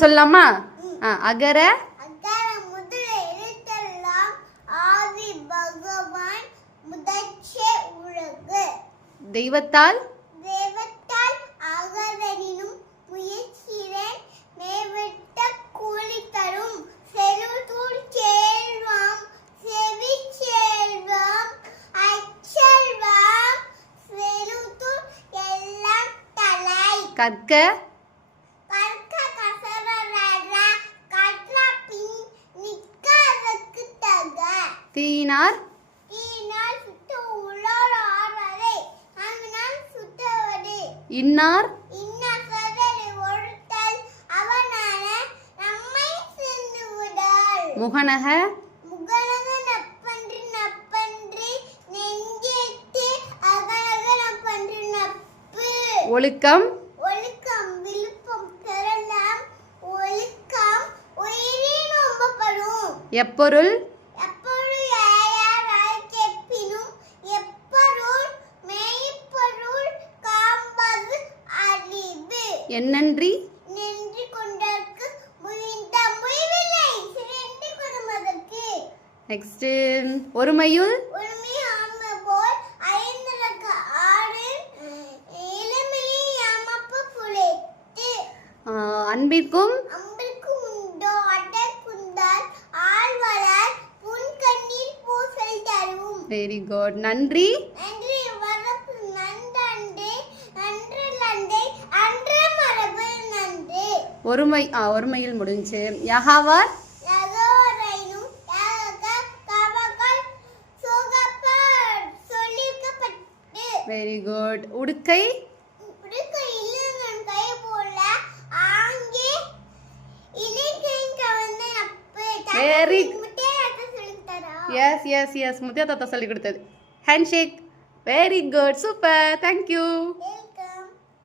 சொல்லலாமா? அகர முதல எழுத்தெல்லாம் ஆதி பகவான் முதற்றே உலகு. தெய்வத்தால் அகதனினும் முயற்சிறன் மேவிட்ட கூலி தரும். செருதூர் செல்வம் செவி செல்வம் அச்செல்வம் செருதூர் எல்லாம் தலை. கற்க தீயினார் இன்னார் முகனக ஒழுக்கம் எப்பொருள் என்னன்றி நெக்ஸ்ட் ஒருமையுள் அன்பிற்கும் வெரி குட். நன்றி ஒருமையில் முடிஞ்சு. யஹாவார் வெரி குட். உடுக்கை வெரி எஸ் முத்தியா தாத்தா சொல்லி கொடுத்தது. Hand shake. Very good. Super. Thank you.